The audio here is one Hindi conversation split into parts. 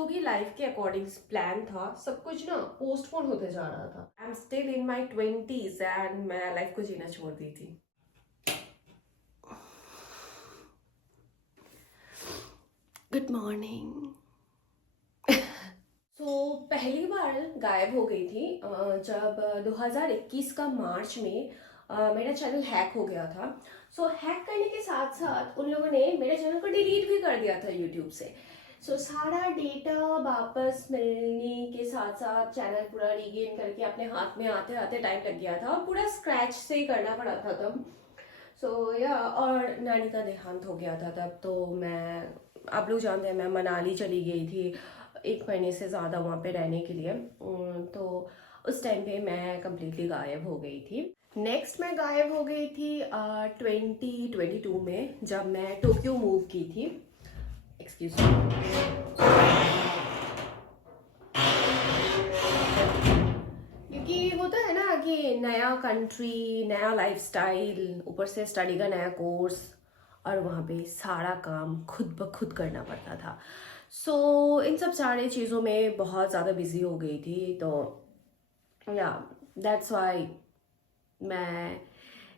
जो भी लाइफ के अकॉर्डिंग प्लान था सब कुछ ना पोस्टपोन होते जा रहा था। I am still in my 20s and मैं लाइफ को जीना छोड़ दी थी। Good morning. पहली बार गायब हो गई थी जब 2021 का मार्च में मेरा चैनल हैक हो गया था। हैक करने के साथ साथ उन लोगों ने मेरे चैनल को डिलीट भी कर दिया था यूट्यूब से। सारा डेटा वापस मिलने के साथ साथ चैनल पूरा रीगेन करके अपने हाथ में आते आते टाइम लग गया था और पूरा स्क्रैच से ही करना पड़ा था तब। और नानी का देहांत हो गया था तब। तो मैं, आप लोग जानते हैं, मैं मनाली चली गई थी 1 महीने से ज़्यादा वहाँ पे रहने के लिए। तो उस टाइम पे मैं कम्प्लीटली गायब हो गई थी। नेक्स्ट मैं गायब हो गई थी 2022 में जब मैं टोक्यो मूव की थी। Excuse me. क्योंकि होता है ना कि नया कंट्री, नया लाइफस्टाइल, ऊपर से स्टडी का नया कोर्स और वहाँ पे सारा काम खुद ब खुद करना पड़ता था। इन सब सारे चीज़ों में बहुत ज़्यादा बिजी हो गई थी। तो या दैट्स वाई मैं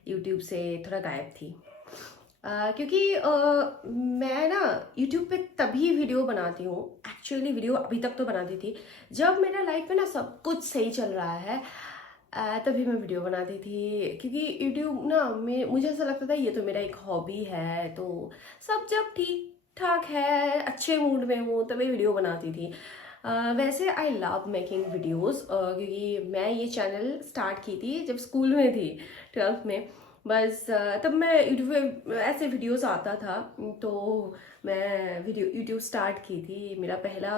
यूट्यूब से थोड़ा गायब थी। क्योंकि मैं ना यूट्यूब पे तभी वीडियो बनाती हूँ, एक्चुअली वीडियो अभी तक तो बनाती थी जब मेरा लाइफ में ना सब कुछ सही चल रहा है, तभी मैं वीडियो बनाती थी। क्योंकि यूट्यूब ना मुझे ऐसा लगता था ये तो मेरा एक हॉबी है, तो सब जब ठीक ठाक है, अच्छे मूड में हूँ, तभी वीडियो बनाती थी। वैसे आई लव मेकिंग वीडियोस, क्योंकि मैं ये चैनल स्टार्ट की थी जब स्कूल में थी, 12th में। बस तब मैं यूट्यूब पे ऐसे वीडियोस आता था तो मैं यूट्यूब स्टार्ट की थी। मेरा पहला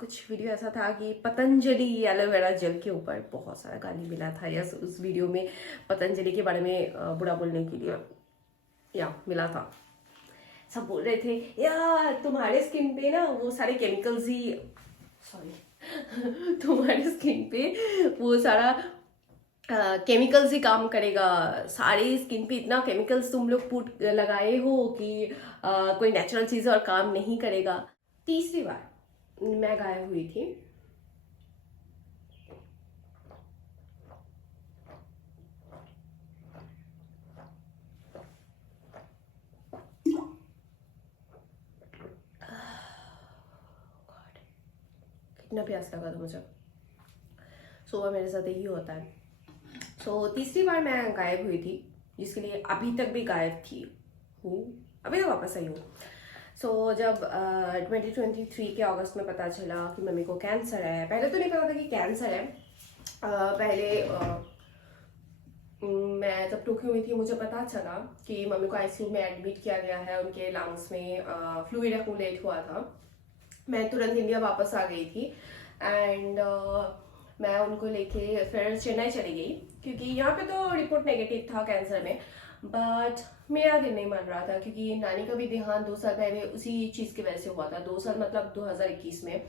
कुछ वीडियो ऐसा था कि पतंजलि एलोवेरा जेल के ऊपर बहुत सारा गाली मिला था यस उस वीडियो में, पतंजलि के बारे में बुरा बोलने के लिए या मिला था। सब बोल रहे थे यार तुम्हारे स्किन पे ना वो सारे केमिकल्स ही, सॉरी तुम्हारी स्किन पे वो सारा केमिकल्स ही काम करेगा, सारी स्किन पे इतना केमिकल्स तुम लोग पुट लगाए हो कि कोई नेचुरल चीज़ और काम नहीं करेगा। तीसरी बार मैं गायब हुई थी कितना प्यास लगा था मुझे। सुबह मेरे साथ यही होता है। तीसरी बार मैं गायब हुई थी, जिसके लिए अभी तक भी गायब थी हूँ, अभी तो वापस आई हूँ। जब 2023 के अगस्त में पता चला कि मम्मी को कैंसर है, पहले तो नहीं पता था कि कैंसर है। मैं जब टोक्यो में थी मुझे पता चला कि मम्मी को आईसीयू में एडमिट किया गया है, उनके लंग्स में फ्लूइड एक्यूमुलेट हुआ था। मैं तुरंत इंडिया वापस आ गई थी एंड मैं उनको लेके फिर चेन्नई चली गई, क्योंकि यहाँ पे तो रिपोर्ट नेगेटिव था कैंसर में। बट मेरा दिल नहीं मान रहा था, क्योंकि नानी का भी देहांत 2 साल पहले उसी चीज़ की वजह से हुआ था, 2 साल मतलब 2021 में।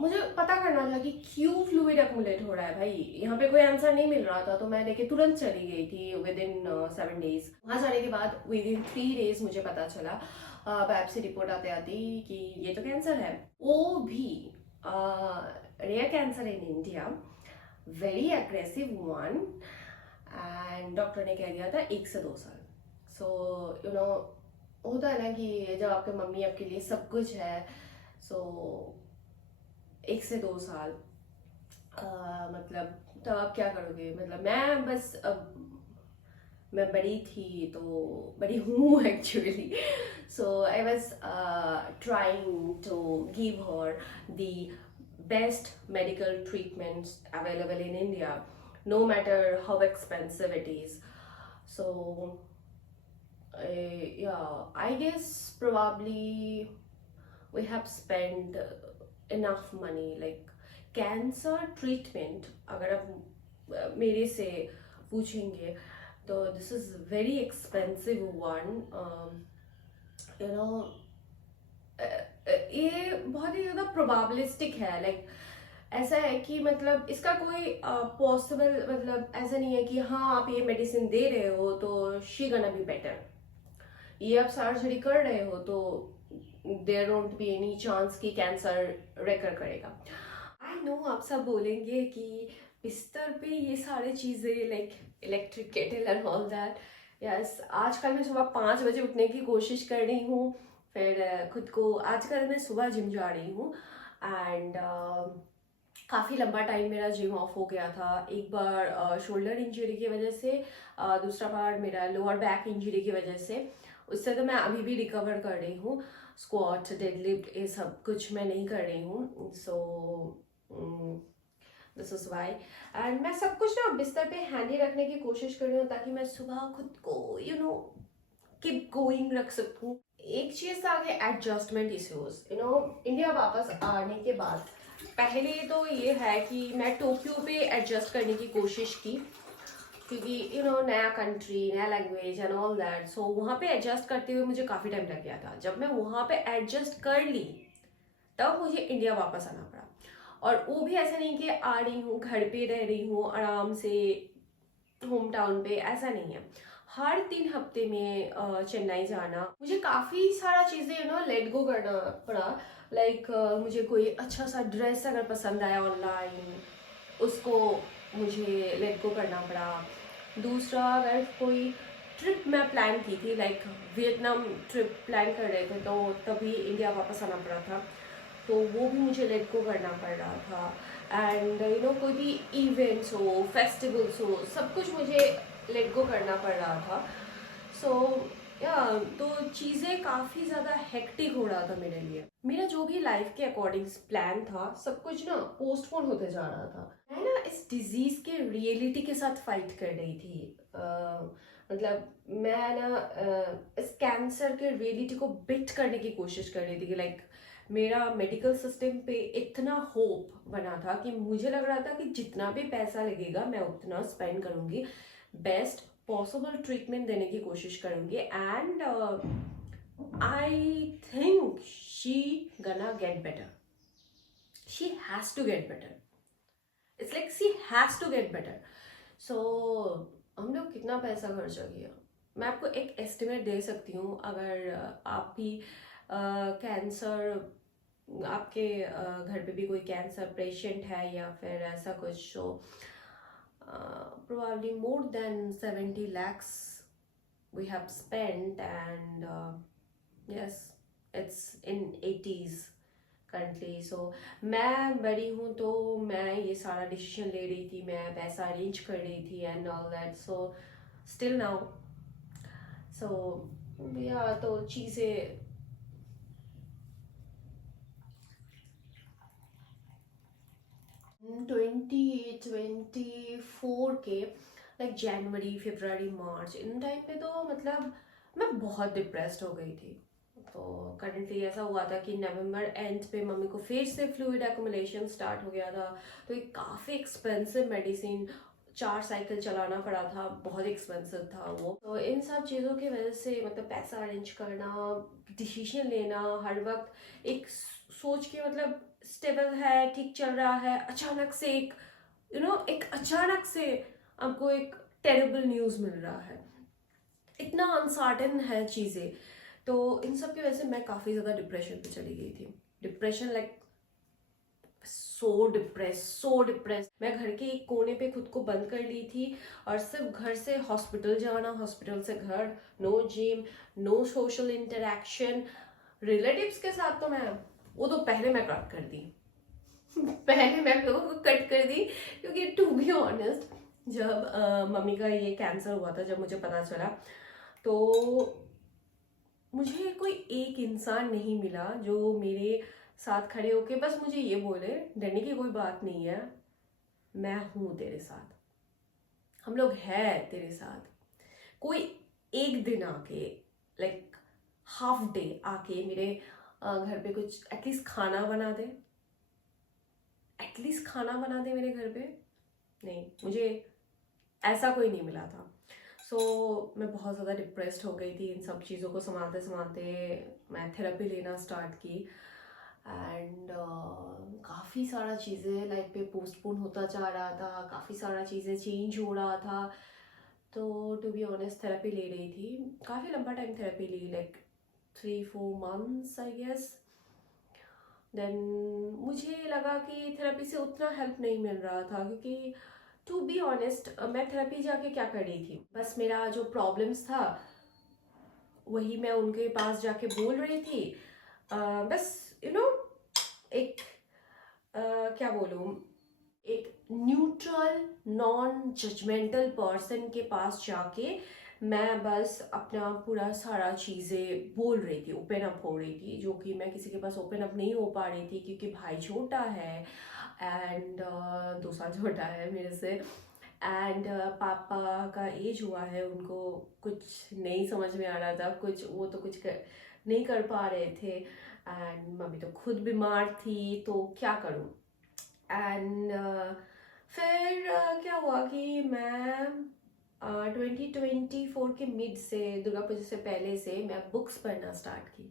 मुझे पता करना था कि क्यों फ्लूइड एक्यूमुलेट हो रहा है भाई, यहाँ पे कोई आंसर नहीं मिल रहा था। तो मैं लेके तुरंत चली गई थी विद इन 7 डेज। वहाँ जाने के बाद विद इन 3 डेज मुझे पता चला बायोप्सी रिपोर्ट आते आती कि ये तो कैंसर है, वो भी rare cancer in India, very aggressive one. And doctor ने कह दिया था 1 से 2 साल। होता है ना कि जब आपके मम्मी आपके लिए सब कुछ है, 1 से 2 साल मतलब तो आप क्या करोगे। मतलब मैं बस मैं बड़ी थी तो बड़ी हूँ actually. I was trying to give her the best medical treatments available in India, no matter how expensive it is. I guess probably we have spent enough money, like cancer treatment अगर आप मेरे से पूछेंगे तो this is very expensive one. you know ये बहुत ही ज़्यादा प्रोबेबिलिस्टिक है, लाइक ऐसा है कि मतलब इसका कोई पॉसिबल मतलब ऐसा नहीं है कि हाँ आप ये मेडिसिन दे रहे हो तो शी गना बी बेटर, ये आप सर्जरी कर रहे हो तो there won't be any chance कि कैंसर रेकर करेगा। आई नो आप सब बोलेंगे कि बिस्तर पे ये सारी चीज़ें like electric kettle and all that, yes आजकल मैं सुबह 5 बजे उठने की कोशिश कर रही हूँ। फिर खुद को आजकल मैं सुबह जिम जा रही हूँ एंड काफ़ी लंबा टाइम मेरा जिम ऑफ हो गया था। एक बार शोल्डर इंजरी की वजह से, दूसरा बार मेरा लोअर बैक इंजरी की वजह से। उससे तो मैं अभी भी रिकवर कर रही हूँ। स्क्वाट, डेडलिफ्ट ये सब कुछ मैं नहीं कर रही हूँ। So this is why. And मैं सब कुछ ना बिस्तर पे हैंडी रखने की कोशिश कर रही हूँ ताकि मैं सुबह खुद को कीप गोइंग रख सकूँ। एक चीज़ आगे एडजस्टमेंट इश्यूज, इंडिया वापस आने के बाद पहले तो ये है कि मैं टोक्यो पे एडजस्ट करने की कोशिश की, क्योंकि नया कंट्री, नया लैंग्वेज एंड ऑल दैट। सो वहाँ पे एडजस्ट करते हुए मुझे काफ़ी टाइम लग गया था। जब मैं वहाँ पे एडजस्ट कर ली तब मुझे इंडिया वापस आना पड़ा। और वो भी ऐसा नहीं कि आ रही हूँ घर पे रह रही हूँ आराम से होम टाउन पे, ऐसा नहीं है। हर 3 हफ्ते में चेन्नई जाना, मुझे काफ़ी सारा चीज़ें लेट गो करना पड़ा। लाइक मुझे कोई अच्छा सा ड्रेस अगर पसंद आया ऑनलाइन, उसको मुझे लेट गो करना पड़ा। दूसरा, अगर कोई ट्रिप मैं प्लान की थी, लाइक वियतनाम ट्रिप प्लान कर रहे थे, तो तभी इंडिया वापस आना पड़ा था, तो वो भी मुझे लेट गो करना पड़ रहा था। एंड कोई भी इवेंट्स हो, फेस्टिवल्स हो, सब कुछ मुझे लेट गो करना पड़ रहा था। सो तो चीज़ें काफ़ी ज़्यादा हेक्टिक हो रहा था मेरे लिए। मेरा जो भी लाइफ के अकॉर्डिंग प्लान था, सब कुछ ना पोस्टपोन होते जा रहा था। मैं ना इस डिजीज़ के रियलिटी के साथ फाइट कर रही थी। मतलब मैं ना इस कैंसर के रियलिटी को बिट करने की कोशिश कर रही थी कि लाइक मेरा मेडिकल सिस्टम पे इतना होप बना था कि मुझे लग रहा था कि जितना भी पैसा लगेगा मैं उतना स्पेंड करूँगी, बेस्ट पॉसिबल ट्रीटमेंट देने की कोशिश करूँगी। And I think she gonna get better, she has to get better, it's like she has to get better. So हम लोग कितना पैसा खर्चा किया, मैं आपको एक एस्टिमेट दे सकती हूँ। अगर आप भी कैंसर, आपके घर पे भी कोई कैंसर पेशेंट है या फिर ऐसा कुछ, तो probably more than 70 lakhs we have spent, and yes, it's in 80s currently. So मैं बड़ी हूँ तो मैं ये सारा डिसीजन ले रही थी, मैं पैसा अरेंज कर रही थी and all that. So still now, so या तो चीज़ें 2024 के like January, February, March, in time पे तो मतलब मैं बहुत डिप्रेस्ड हो गई थी। तो करंटली ऐसा हुआ था कि नवंबर एंड पे मम्मी को फिर से फ्लूइड एक्युमुलेशन स्टार्ट हो गया था। तो ये काफ़ी एक्सपेंसिव मेडिसिन, 4 साइकिल चलाना पड़ा था, बहुत एक्सपेंसिव था वो। तो इन सब चीज़ों की वजह से मतलब पैसा अरेंज करना, डिसीजन लेना, हर वक्त एक सोच के मतलब स्टेबल है, ठीक चल रहा है, अचानक से एक अचानक से आपको एक टेरेबल न्यूज़ मिल रहा है, इतना अनसर्टेन है चीज़ें। तो इन सब की वजह से मैं काफ़ी ज़्यादा डिप्रेशन पे चली गई थी। Depression like so depress. मैं घर के एक कोने पे खुद को बंद कर ली थी और सिर्फ घर से हॉस्पिटल जाना, हॉस्पिटल से घर, no gym, no social interaction. Relatives के साथ तो मैं वो तो पहले मैं कट कर दी पहले मैं लोगों को कट कर दी, क्योंकि टू बी ऑनेस्ट जब मम्मी का ये कैंसर हुआ था, जब मुझे पता चला, तो मुझे कोई एक इंसान नहीं मिला जो मेरे साथ खड़े होके बस मुझे ये बोले, डरने की कोई बात नहीं है, मैं हूं तेरे साथ, हम लोग हैं तेरे साथ। कोई एक दिन आके, लाइक हाफ डे आके मेरे घर पे कुछ एटलीस्ट खाना बना दे, एटलीस्ट खाना बना दे मेरे घर पे, नहीं, मुझे ऐसा कोई नहीं मिला था। सो मैं बहुत ज़्यादा डिप्रेस्ड हो गई थी। इन सब चीज़ों को संभालते संभालते मैं थेरेपी लेना स्टार्ट की एंड काफ़ी सारा चीज़ें लाइफ पे पोस्टपोन होता जा रहा था, काफ़ी सारा चीज़ें चेंज हो रहा था। तो टू बी ऑनेस्ट थेरेपी ले रही थी, काफ़ी लंबा टाइम थेरेपी ली, like 3-4 months I guess. Then मुझे लगा कि थेरेपी से उतना हेल्प नहीं मिल रहा था, क्योंकि टू बी ऑनेस्ट मैं थेरेपी जाके क्या कर रही थी, बस मेरा जो प्रॉब्लम्स था वही मैं उनके पास जाके बोल रही थी। बस यू नो एक क्या बोलूँ, एक न्यूट्रल नॉन जजमेंटल पर्सन के पास जाके मैं बस अपना पूरा सारा चीज़ें बोल रही थी, ओपन अप हो रही थी, जो कि मैं किसी के पास ओपन अप नहीं हो पा रही थी, क्योंकि भाई छोटा है एंड 2 साल छोटा है मेरे से, एंड पापा का एज हुआ है, उनको कुछ नहीं समझ में आ रहा था, कुछ वो तो नहीं कर पा रहे थे, एंड मम्मी तो खुद बीमार थी, तो क्या करूँ। एंड फिर क्या हुआ कि मैं 2024 के मिड से, दुर्गा पूजा से पहले से मैं बुक्स पढ़ना स्टार्ट की।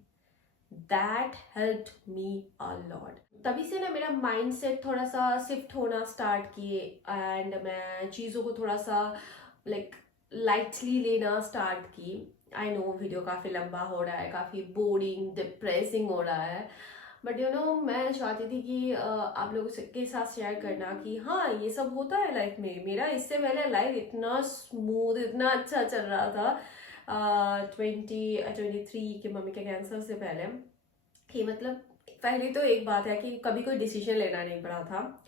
That helped me a lot. तभी से ना मेरा माइंड सेट थोड़ा सा शिफ्ट होना स्टार्ट किए, एंड मैं चीज़ों को थोड़ा सा लाइक लाइटली लेना स्टार्ट की। आई नो वीडियो काफ़ी लंबा हो रहा है, काफ़ी बोरिंग डिप्रेसिंग हो रहा है, बट यू नो मैं चाहती थी कि आप लोगों के साथ शेयर करना कि हाँ ये सब होता है लाइफ में। मेरा इससे पहले लाइफ इतना स्मूथ, इतना अच्छा चल रहा था 2023 के मम्मी के कैंसर से पहले, कि मतलब पहले तो एक बात है कि कभी कोई डिसीजन लेना नहीं पड़ा था।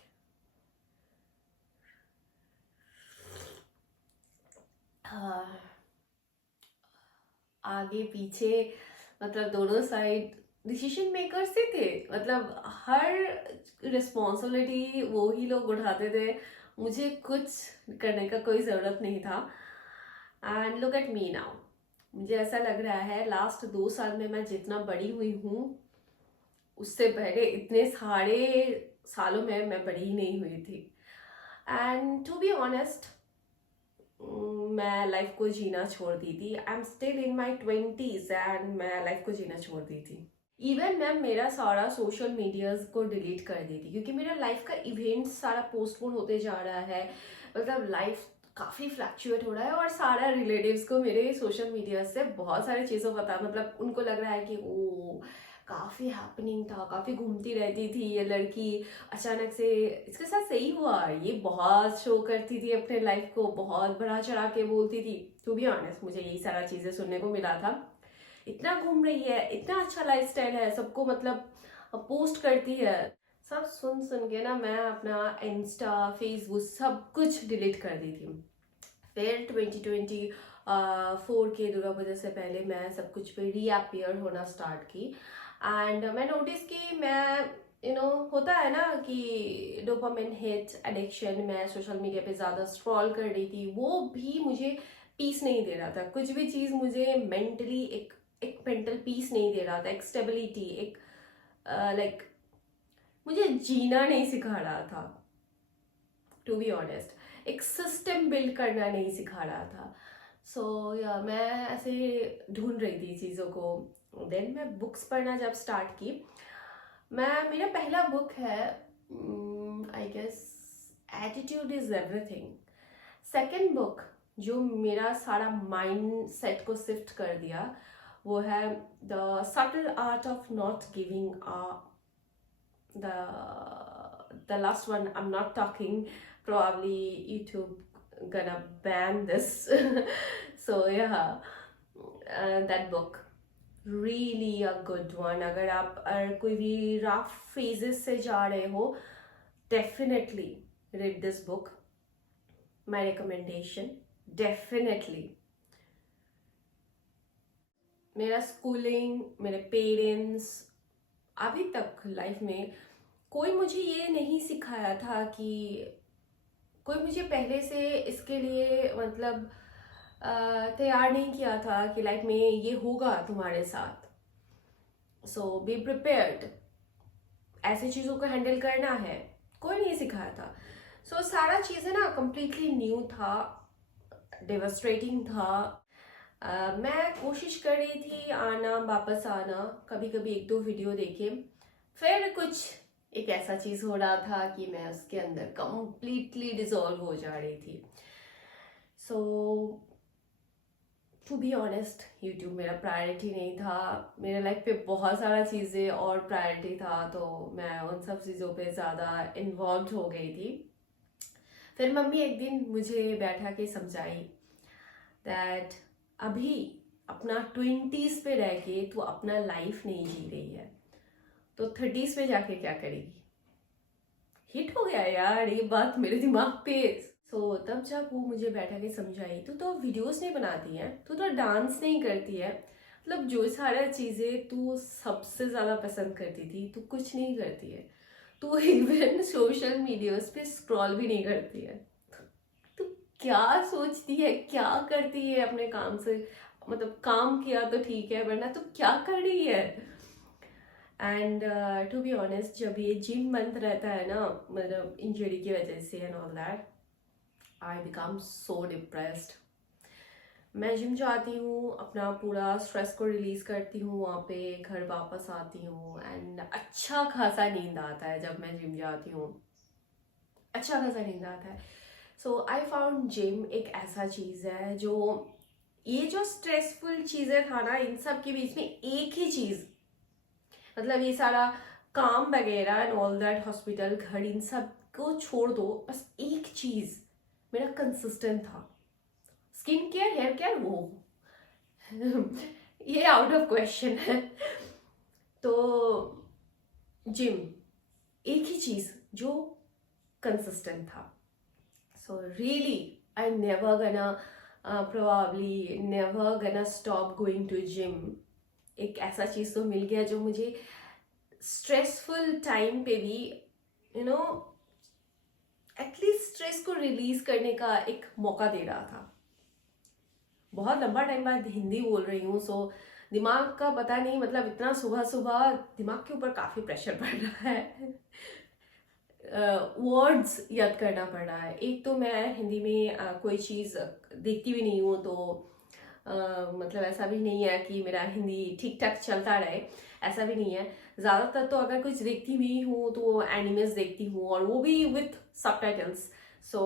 आगे पीछे मतलब दोनों साइड डिसीजन मेकर्स ही थे, मतलब हर रिस्पॉन्सिबिलिटी वो ही लोग उठाते थे, मुझे कुछ करने का कोई ज़रूरत नहीं था। And look at me now, मुझे ऐसा लग रहा है लास्ट 2 साल में मैं जितना बड़ी हुई हूँ, उससे पहले इतने सारे सालों में मैं बड़ी ही नहीं हुई थी। एंड टू बी ऑनेस्ट मैं लाइफ को जीना छोड़ दी थी। I am still in my 20s and मैं लाइफ को जीना छोड़ दी थी। इवन मैम मेरा सारा सोशल मीडियाज को डिलीट कर दी थी, क्योंकि मेरा लाइफ का इवेंट सारा पोस्टपोन होते जा रहा है, मतलब लाइफ काफ़ी फ्लक्चुएट हो रहा है, और सारा रिलेटिव्स को मेरे सोशल मीडिया से बहुत सारी चीज़ों का पता, मतलब उनको लग रहा है कि ओ काफ़ी हैपनिंग था, काफ़ी घूमती रहती थी ये लड़की, अचानक से इसके साथ सही हुआ, ये बहुत शो करती थी अपने लाइफ को, बहुत बड़ा चढ़ा के बोलती थी। टू बी ऑनेस्ट मुझे यही सारा चीज़ें सुनने को मिला था, इतना घूम रही है, इतना अच्छा लाइफस्टाइल है, सबको मतलब पोस्ट करती है। सब सुन सुन के ना मैं अपना इंस्टा फेसबुक सब कुछ डिलीट कर दी थी। फिर 2024 के दुर्गा पूजा से पहले मैं सब कुछ पे रीअपियर होना स्टार्ट की, एंड मैं नोटिस की मैं होता है ना कि डोपामिन हिट एडिक्शन, मैं सोशल मीडिया पे ज़्यादा स्क्रॉल कर रही थी, वो भी मुझे पीस नहीं दे रहा था, कुछ भी चीज़ मुझे मेंटली एक मेंटल पीस नहीं दे रहा था, एक स्टेबिलिटी, एक लाइक मुझे जीना नहीं सिखा रहा था, टू बी ऑनेस्ट एक सिस्टम बिल्ड करना नहीं सिखा रहा था। सो या मैं ऐसे ढूंढ रही थी चीज़ों को। देन मैं बुक्स पढ़ना जब स्टार्ट की, मेरा पहला बुक है I guess attitude is everything. Second book जो मेरा सारा माइंड सेट को शिफ्ट कर दिया वो है the subtle art of not giving the last one I'm not talking, probably YouTube gonna ban this so yeah that book really a good one। अगर आप कोई भी रफ फेजेस से जा रहे हो, definitely read this book, my recommendation definitely। मेरा स्कूलिंग, मेरे पेरेंट्स, अभी तक लाइफ में कोई मुझे ये नहीं सिखाया था कि कोई मुझे पहले से इसके लिए मतलब तैयार नहीं किया था कि लाइफ में ये होगा तुम्हारे साथ, सो बी प्रिपेयर्ड, ऐसी चीज़ों को हैंडल करना है, कोई नहीं सिखाया था। सो सारा चीज़ें ना कम्प्लीटली न्यू था, डेवास्ट्रेटिंग था। मैं कोशिश कर रही थी आना, वापस आना, कभी कभी 1-2 वीडियो देखे, फिर कुछ एक ऐसा चीज़ हो रहा था कि मैं उसके अंदर कंप्लीटली डिसॉल्व हो जा रही थी। सो टू बी ऑनेस्ट यूट्यूब मेरा प्रायोरिटी नहीं था। मेरे लाइफ पे बहुत सारा चीज़ें और प्रायोरिटी था, तो मैं उन सब चीज़ों पे ज़्यादा इन्वॉल्व हो गई थी। फिर मम्मी एक दिन मुझे बैठा के समझाई दैट अभी अपना 20s पे रह के तू अपना लाइफ नहीं जी रही है, तो 30s में जाके क्या करेगी। हिट हो गया यार ये बात मेरे दिमाग पे। तब जब वो मुझे बैठा के समझाई, तू तो वीडियोस नहीं बनाती है, तू तो डांस नहीं करती है, मतलब जो सारा चीज़ें तू सबसे ज़्यादा पसंद करती थी तू कुछ नहीं करती है, तू इवन सोशल मीडियाज पे स्क्रॉल भी नहीं करती है, तू क्या सोचती है, क्या करती है अपने काम से। मतलब काम किया तो ठीक है, वरना तू क्या कर रही है। एंड टू बी ऑनेस्ट, जब ये जिम बंद रहता है ना, मतलब इंजरी की वजह से and all that, I become so depressed. मैं जिम जाती हूँ, अपना पूरा स्ट्रेस को रिलीज करती हूँ, वहाँ पे घर वापस आती हूँ एंड अच्छा खासा नींद आता है। जब मैं जिम जाती हूँ अच्छा खासा नींद आता है। सो आई फाउंड जिम एक ऐसा चीज़ है जो, ये जो स्ट्रेसफुल चीज़ें था ना, इन सब के बीच में एक ही चीज़, मतलब ये सारा काम वगैरह एंड ऑल दैट, हॉस्पिटल, घर, इन सब को छोड़ दो, बस एक चीज़ मेरा कंसिस्टेंट था, स्किन केयर, हेयर केयर, वो ये आउट ऑफ क्वेश्चन है। तो जिम एक ही चीज जो कंसिस्टेंट था। सो रियली आई नेवर गना प्रोबेबली नेवर गना स्टॉप गोइंग टू जिम। एक ऐसा चीज तो मिल गया जो मुझे स्ट्रेसफुल टाइम पे भी एटलीस्ट स्ट्रेस को रिलीज करने का एक मौका दे रहा था। बहुत लंबा टाइम बाद हिंदी बोल रही हूँ, सो दिमाग का पता नहीं, मतलब इतना सुबह सुबह दिमाग के ऊपर काफ़ी प्रेशर पड़ रहा है। वर्ड्स याद करना पड़ रहा है। एक तो मैं हिंदी में कोई चीज़ देखती भी नहीं हूँ, तो मतलब ऐसा भी नहीं है कि मेरा हिंदी ठीक ठाक चलता रहे, ऐसा भी नहीं है। ज़्यादातर तो अगर कुछ देखती भी हूँ तो एनिमेस देखती हूँ, और वो भी विथ सबटाइटल्स। सो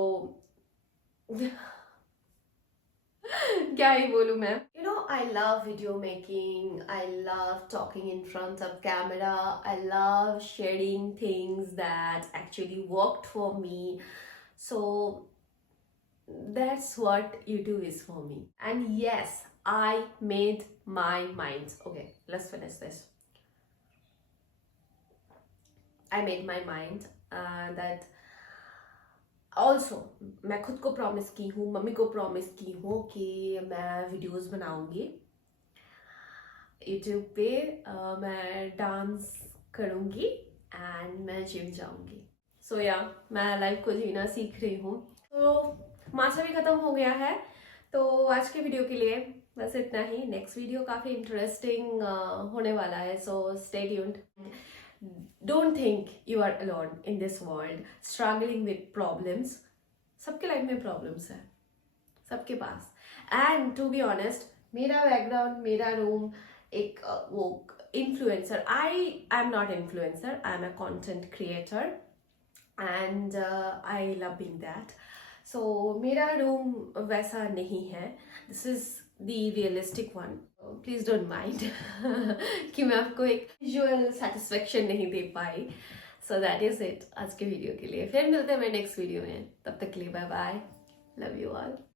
क्या ही बोलूं मैं। I love video making, I love talking in front of camera, I love sharing things that actually worked for me. So that's what YouTube is for me. And yes, I made my mind. Okay, let's finish this. I made my mind that also मैं खुद को प्रॉमिस की हूँ, मम्मी को प्रॉमिस की हूँ कि मैं वीडियोस बनाऊंगी यूट्यूब पे, मैं डांस करूँगी एंड मैं जिम जाऊँगी। सो या मैं लाइफ को जीना सीख रही हूँ। तो मासा भी ख़त्म हो गया है, तो आज के वीडियो के लिए बस इतना ही। नेक्स्ट वीडियो काफ़ी इंटरेस्टिंग होने वाला है, so stay tuned. Don't think you are alone in this world struggling with problems. सबके लाइफ में प्रॉब्लम्स है, सबके पास। एंड टू बी ऑनेस्ट, मेरा बैकग्राउंड, मेरा रूम एक वो influencer, I am not influencer, I am a content creator and I love being that. So मेरा रूम वैसा नहीं है, this is the realistic one, please don't mind कि मैं आपको एक विजुअल सेटिस्फेक्शन नहीं दे पाई। सो दैट इज इट आज के वीडियो के लिए। फिर मिलते हैं मैं नेक्स्ट वीडियो में, तब तक के लिए bye bye, love you all.